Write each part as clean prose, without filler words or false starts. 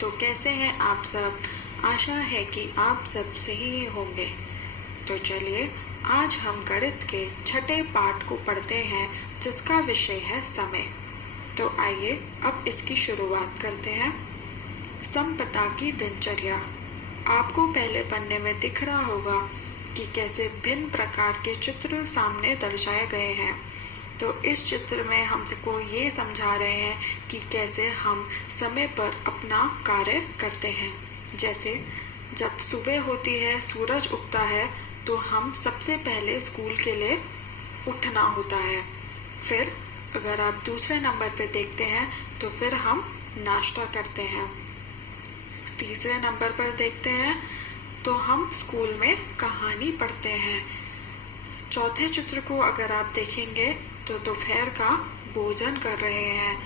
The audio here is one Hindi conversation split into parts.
तो कैसे हैं आप सब। आशा है कि आप सब सही होंगे। तो चलिए आज हम गणित के छठे पाठ को पढ़ते हैं जिसका विषय है समय। तो आइए अब इसकी शुरुआत करते हैं। संपदा की दिनचर्या। आपको पहले पन्ने में दिख रहा होगा कि कैसे भिन्न प्रकार के चित्र सामने दर्शाए गए हैं। तो इस चित्र में हमको ये समझा रहे हैं कि कैसे हम समय पर अपना कार्य करते हैं। जैसे जब सुबह होती है, सूरज उगता है, तो हम सबसे पहले स्कूल के लिए उठना होता है। फिर अगर आप दूसरे नंबर पे देखते हैं तो फिर हम नाश्ता करते हैं। तीसरे नंबर पर देखते हैं तो हम स्कूल में कहानी पढ़ते हैं। चौथे चित्र को अगर आप देखेंगे तो दोपहर का भोजन कर रहे हैं।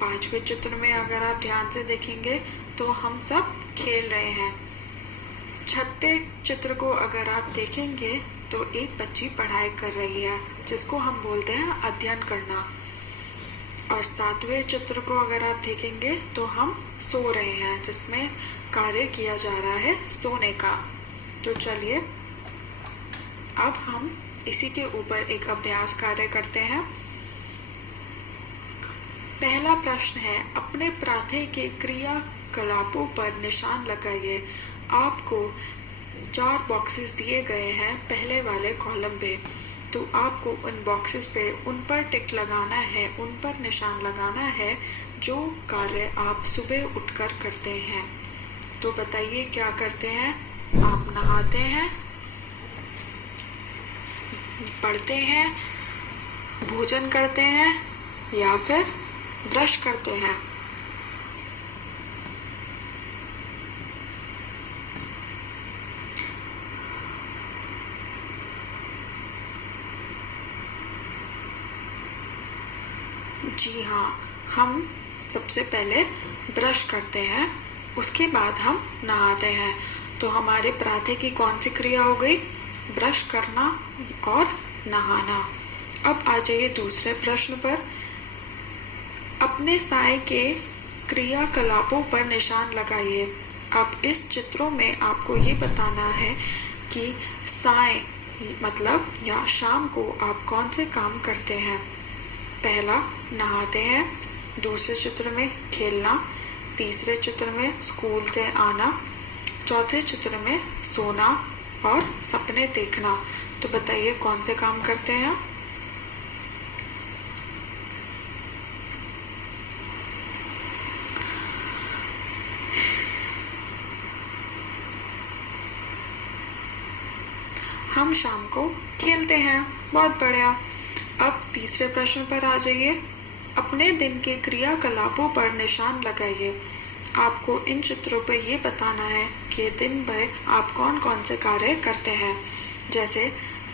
पांचवें चित्र में अगर आप ध्यान से देखेंगे तो हम सब खेल रहे हैं। छठे चित्र को अगर आप देखेंगे तो एक बच्ची पढ़ाई कर रही है जिसको हम बोलते हैं अध्ययन करना। और सातवें चित्र को अगर आप देखेंगे तो हम सो रहे हैं जिसमें कार्य किया जा रहा है सोने का। तो चलिए अब हम इसी के ऊपर एक अभ्यास कार्य करते हैं। पहला प्रश्न है, अपने प्रातः के क्रियाकलापों पर निशान लगाइए। आपको 4 बॉक्सेस दिए गए हैं पहले वाले कॉलम पे। तो आपको उन बॉक्सेस पे उन पर टिक लगाना है, उन पर निशान लगाना है जो कार्य आप सुबह उठकर करते हैं। तो बताइए क्या करते हैं। आप नहाते हैं, पढ़ते हैं, भोजन करते हैं या फिर ब्रश करते हैं। जी हाँ, हम सबसे पहले ब्रश करते हैं, उसके बाद हम नहाते हैं। तो हमारे प्रातः की कौन सी क्रिया हो गई? ब्रश करना और नहाना। अब आ जाइए दूसरे प्रश्न पर। अपने साय के क्रियाकलापों पर निशान लगाइए। अब इस चित्रों में आपको ये बताना है कि साय मतलब या शाम को आप कौन से काम करते हैं। पहला नहाते हैं, दूसरे चित्र में खेलना, तीसरे चित्र में स्कूल से आना, चौथे चित्र में सोना और सपने देखना। तो बताइए कौन से काम करते हैं। हम शाम को खेलते हैं। बहुत बढ़िया। अब तीसरे प्रश्न पर आ जाइए। अपने दिन के क्रियाकलापों पर निशान लगाइए। आपको इन चित्रों पर ये बताना है कि दिन भर आप कौन कौन से कार्य करते हैं। जैसे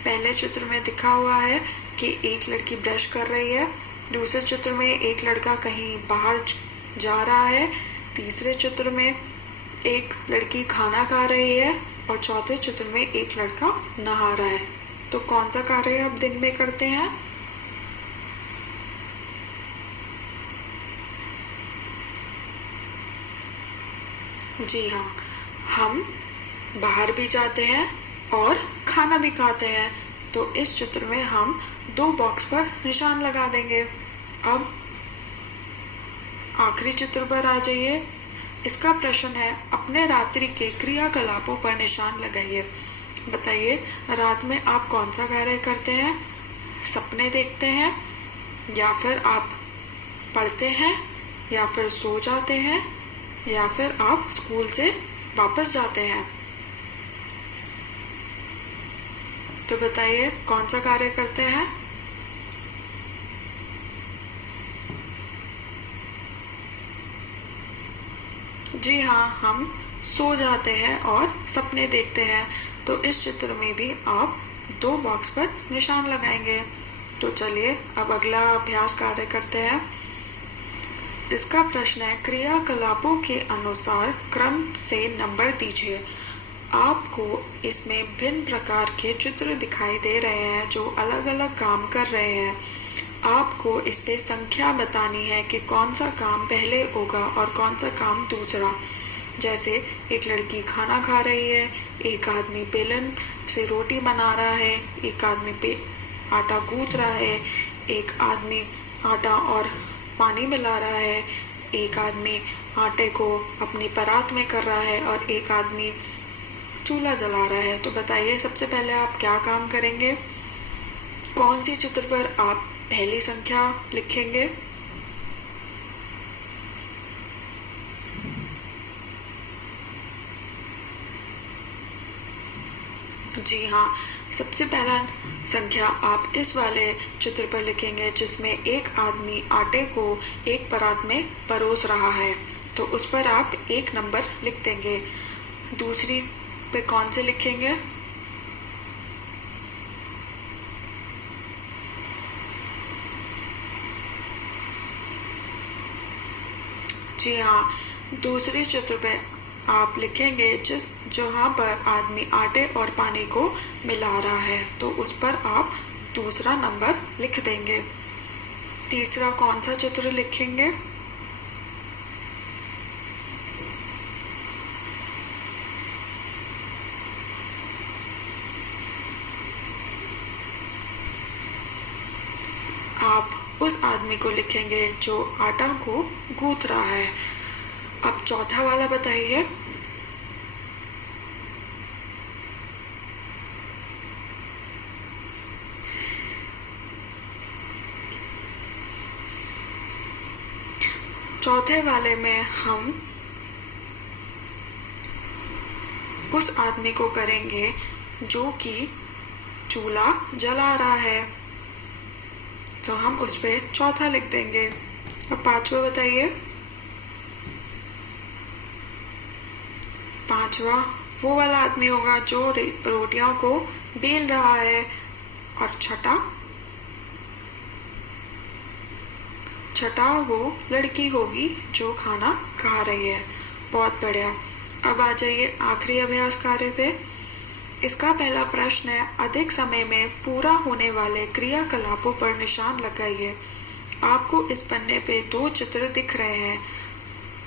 पहले चित्र में दिखा हुआ है कि एक लड़की ब्रश कर रही है, दूसरे चित्र में एक लड़का कहीं बाहर जा रहा है, तीसरे चित्र में एक लड़की खाना खा रही है और चौथे चित्र में एक लड़का नहा रहा है। तो कौन सा कार्य आप दिन में करते हैं? जी हाँ, हम बाहर भी जाते हैं और खाना भी खाते हैं। तो इस चित्र में हम 2 बॉक्स पर निशान लगा देंगे। अब आखिरी चित्र पर आ जाइए। इसका प्रश्न है, अपने रात्रि के क्रियाकलापों पर निशान लगाइए। बताइए रात में आप कौन सा कार्य करते हैं। सपने देखते हैं या फिर आप पढ़ते हैं या फिर सो जाते हैं या फिर आप स्कूल से वापस जाते हैं। तो बताइए कौन सा कार्य करते हैं। जी हाँ, हम सो जाते हैं और सपने देखते हैं। तो इस चित्र में भी आप 2 बॉक्स पर निशान लगाएंगे। तो चलिए अब अगला अभ्यास कार्य करते हैं। इसका प्रश्न है, क्रियाकलापों के अनुसार क्रम से नंबर दीजिए। आपको इसमें भिन्न प्रकार के चित्र दिखाई दे रहे हैं जो अलग अलग काम कर रहे हैं। आपको इस पे संख्या बतानी है कि कौन सा काम पहले होगा और कौन सा काम दूसरा। जैसे एक लड़की खाना खा रही है, एक आदमी बेलन से रोटी बना रहा है, एक आदमी पे आटा गूंथ रहा है, एक आदमी आटा और पानी मिला रहा है, एक आदमी आटे को अपनी परात में कर रहा है और एक आदमी चूल्हा जला रहा है। तो बताइए सबसे पहले आप क्या काम करेंगे? कौन सी चित्र पर आप पहली संख्या लिखेंगे? जी हाँ, सबसे पहला संख्या आप इस वाले चित्र पर लिखेंगे जिसमें एक आदमी आटे को एक परात में परोस रहा है, तो उस पर आप 1 नंबर लिख देंगे। दूसरी पे कौन से लिखेंगे? जी हाँ, दूसरी चित्र पे आप लिखेंगे जहाँ पर आदमी आटे और पानी को मिला रहा है, तो उस पर आप दूसरा नंबर लिख देंगे। तीसरा कौन सा चित्र लिखेंगे? आप उस आदमी को लिखेंगे जो आटा को गूंथ रहा है। अब चौथा वाला बताइए। चौथे वाले में हम उस आदमी को करेंगे जो कि चूल्हा जला रहा है, तो हम उस पे चौथा लिख देंगे। अब पांचवा बताइए। पांचवा वो वाला आदमी होगा जो रोटियों को बेल रहा है, और छठा वो लड़की होगी जो खाना खा रही है। बहुत बढ़िया। अब आ जाइए आखिरी अभ्यास कार्य पे। इसका पहला प्रश्न है, अधिक समय में पूरा होने वाले क्रियाकलापों पर निशान लगाइए। आपको इस पन्ने पे 2 चित्र दिख रहे हैं,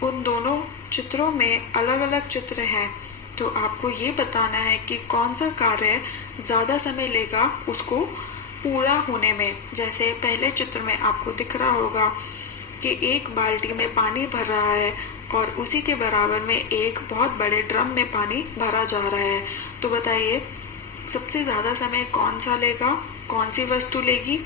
उन दोनों चित्रों में अलग अलग चित्र हैं, तो आपको ये बताना है कि कौन सा कार्य ज़्यादा समय लेगा उसको पूरा होने में। जैसे पहले चित्र में आपको दिख रहा होगा कि एक बाल्टी में पानी भर रहा है और उसी के बराबर में एक बहुत बड़े ड्रम में पानी भरा जा रहा है। तो बताइए सबसे ज़्यादा समय कौन सा लेगा, कौन सी वस्तु लेगी?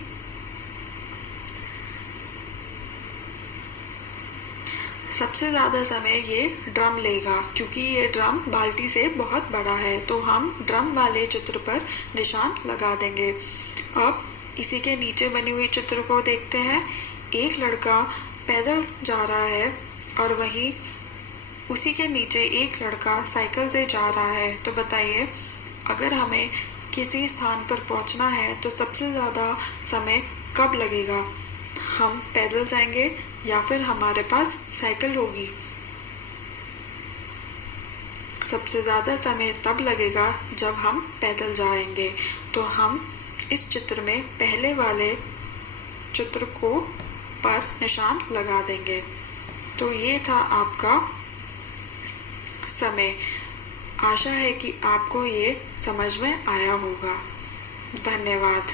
सबसे ज़्यादा समय ये ड्रम लेगा, क्योंकि ये ड्रम बाल्टी से बहुत बड़ा है, तो हम ड्रम वाले चित्र पर निशान लगा देंगे। अब इसी के नीचे बनी हुई चित्र को देखते हैं। एक लड़का पैदल जा रहा है और वहीं उसी के नीचे एक लड़का साइकिल से जा रहा है। तो बताइए अगर हमें किसी स्थान पर पहुंचना है तो सबसे ज़्यादा समय कब लगेगा? हम पैदल जाएंगे या फिर हमारे पास साइकिल होगी? सबसे ज़्यादा समय तब लगेगा जब हम पैदल जाएंगे। तो हम इस चित्र में पहले वाले चित्र को पर निशान लगा देंगे। तो ये था आपका समय। आशा है कि आपको ये समझ में आया होगा। धन्यवाद।